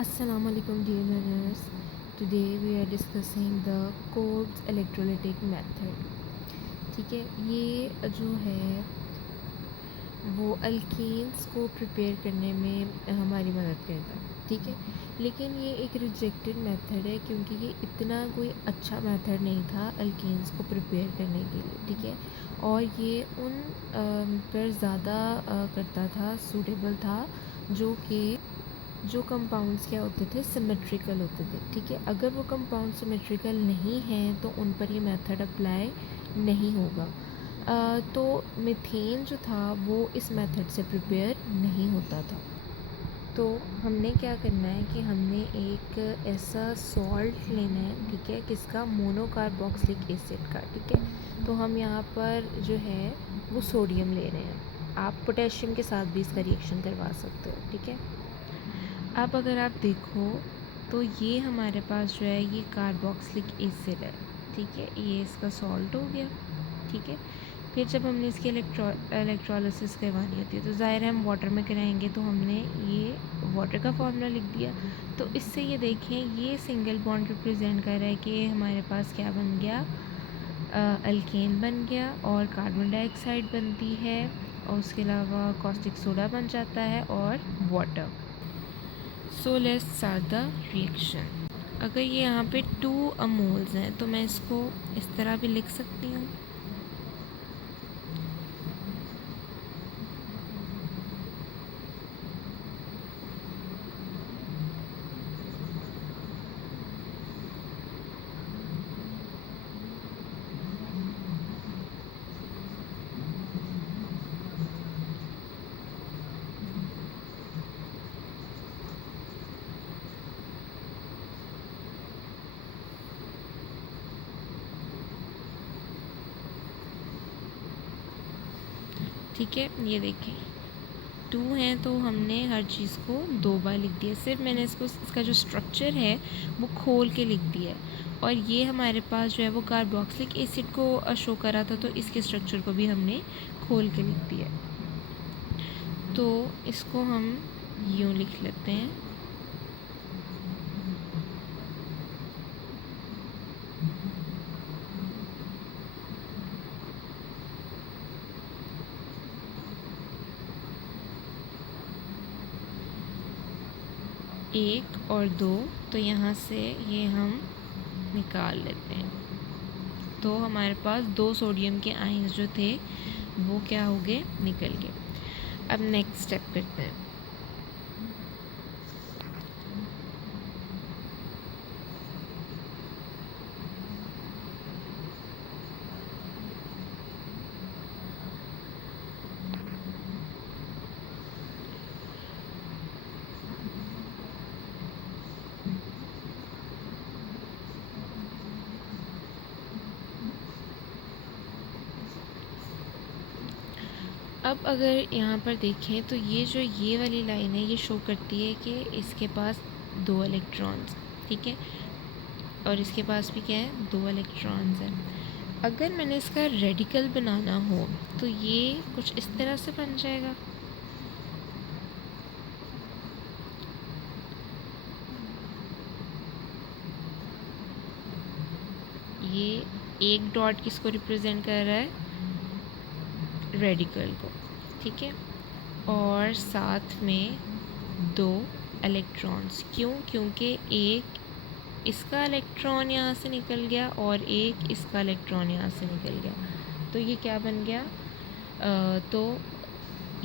Assalamualaikum dear learners. Today we are discussing the Cobb's electrolytic method. ठीक है, ये जो है वो अल्केन्स को प्रिपेयर करने में हमारी मदद करता है। ठीक है, लेकिन ये एक रिजेक्टेड मेथड है क्योंकि ये इतना कोई अच्छा मेथड नहीं था अल्केन्स को प्रिपेयर करने के लिए। ठीक है, और ये उन पर ज़्यादा करता था, सूटेबल था जो कंपाउंड्स क्या होते थे, सिमेट्रिकल होते थे। ठीक है, अगर वो कंपाउंड सिमेट्रिकल नहीं हैं तो उन पर ये मेथड अप्लाई नहीं होगा। तो मीथेन जो था वो इस मेथड से प्रिपेयर नहीं होता था। तो हमने क्या करना है कि हमने एक ऐसा सॉल्ट लेना है, ठीक है, किसका, मोनोकार्बोक्सिलिक एसिड का। ठीक है, तो हम यहाँ पर जो है वो सोडियम ले रहे हैं। आप पोटेशियम के साथ भी इसका रिएक्शन करवा सकते हो। ठीक है, अब अगर आप देखो तो ये हमारे पास जो है ये कार्बोक्सिलिक एसिड है। ठीक है, ये इसका सॉल्ट हो गया। ठीक है, फिर जब हमने इसकी इलेक्ट्रोलिसिस करवानी होती है तो ज़ाहिर है हम वाटर में कराएंगे, तो हमने ये वाटर का फॉर्मूला लिख दिया। तो इससे ये देखें, ये सिंगल बॉन्ड रिप्रेजेंट कर रहा है कि हमारे पास क्या बन गया, अल्केन बन गया और कार्बन डाइऑक्साइड बनती है, और उसके अलावा कॉस्टिक सोडा बन जाता है और water. So let's start the reaction. अगर ये यहाँ पे 2 अमोल्स हैं तो मैं इसको इस तरह भी लिख सकती हूँ। ठीक है, ये देखें 2 हैं तो हमने हर चीज़ को 2 बार लिख दिया। सिर्फ मैंने इसका जो स्ट्रक्चर है वो खोल के लिख दिया है, और ये हमारे पास जो है वो कार्बोक्सिलिक एसिड को शो करा था, तो इसके स्ट्रक्चर को भी हमने खोल के लिख दिया है। तो इसको हम यूँ लिख लेते हैं। एक और 2, तो यहाँ से ये हम निकाल लेते हैं। तो हमारे पास 2 सोडियम के आयंस जो थे वो क्या हो गए, निकल गए। अब नेक्स्ट स्टेप करते हैं। अब अगर यहाँ पर देखें तो ये वाली लाइन है, ये शो करती है कि इसके पास 2 इलेक्ट्रॉन्स, ठीक है, और इसके पास भी क्या है, 2 इलेक्ट्रॉन्स हैं। अगर मैंने इसका रेडिकल बनाना हो तो ये कुछ इस तरह से बन जाएगा। ये एक डॉट किसको रिप्रेजेंट कर रहा है, रेडिकल को। ठीक है, और साथ में 2 इलेक्ट्रॉन्स। क्यों, क्योंकि एक इसका इलेक्ट्रॉन यहाँ से निकल गया और एक इसका इलेक्ट्रॉन यहाँ से निकल गया, तो ये क्या बन गया, तो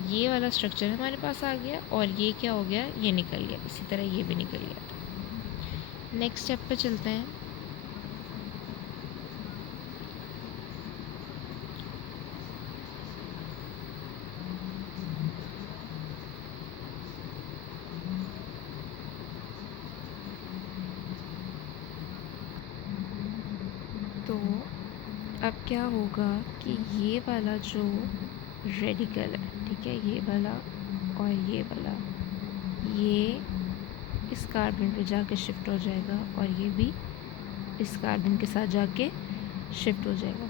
ये वाला स्ट्रक्चर हमारे पास आ गया, और ये क्या हो गया, ये निकल गया। इसी तरह ये भी निकल गया। नेक्स्ट स्टेप पे चलते हैं। तो अब क्या होगा कि ये वाला जो रेडिकल है, ठीक है, ये वाला और ये वाला, ये इस कार्बन पे जाके शिफ्ट हो जाएगा, और ये भी इस कार्बन के साथ जाके शिफ्ट हो जाएगा।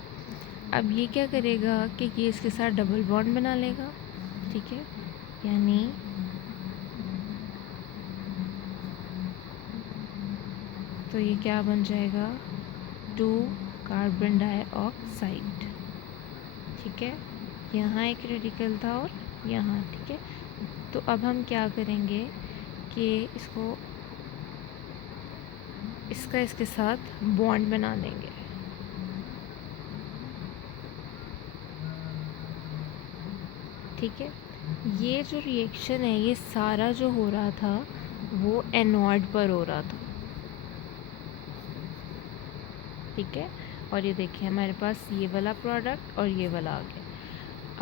अब ये क्या करेगा कि ये इसके साथ डबल बॉन्ड बना लेगा। ठीक है, यानी तो ये क्या बन जाएगा, 2 कार्बन डाइऑक्साइड। ठीक है, यहाँ एक रेडिकल था और यहाँ, ठीक है। तो अब हम क्या करेंगे कि इसका इसके साथ बॉन्ड बना देंगे। ठीक है, ये जो रिएक्शन है ये सारा जो हो रहा था वो एनोड पर हो रहा था। ठीक है, और ये देखिए हमारे पास ये वाला प्रोडक्ट और ये वाला आ गया।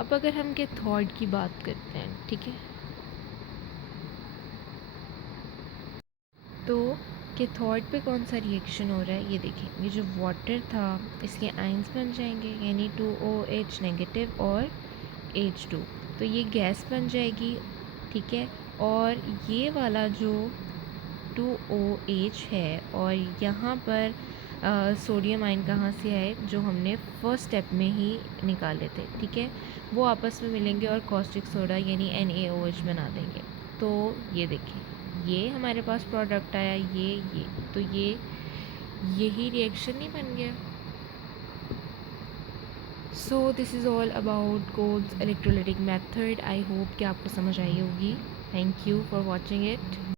अब अगर हम कैथोड की बात करते हैं, ठीक है, तो कैथोड पे कौन सा रिएक्शन हो रहा है, ये देखिए, ये जो वाटर था इसके आयंस बन जाएंगे, यानी 2OH नेगेटिव और H2, तो ये गैस बन जाएगी। ठीक है, और ये वाला जो 2OH है और यहाँ पर सोडियम आयन कहाँ से आए, जो हमने फर्स्ट स्टेप में ही निकाले थे। ठीक है, वो आपस में मिलेंगे और कॉस्टिक सोडा यानी NaOH बना देंगे। तो ये देखिए, ये हमारे पास प्रोडक्ट आया, ये तो यही रिएक्शन नहीं बन गया। So this is all about Kolbe's electrolytic method. I hope कि आपको समझ आई होगी। Thank you for watching it.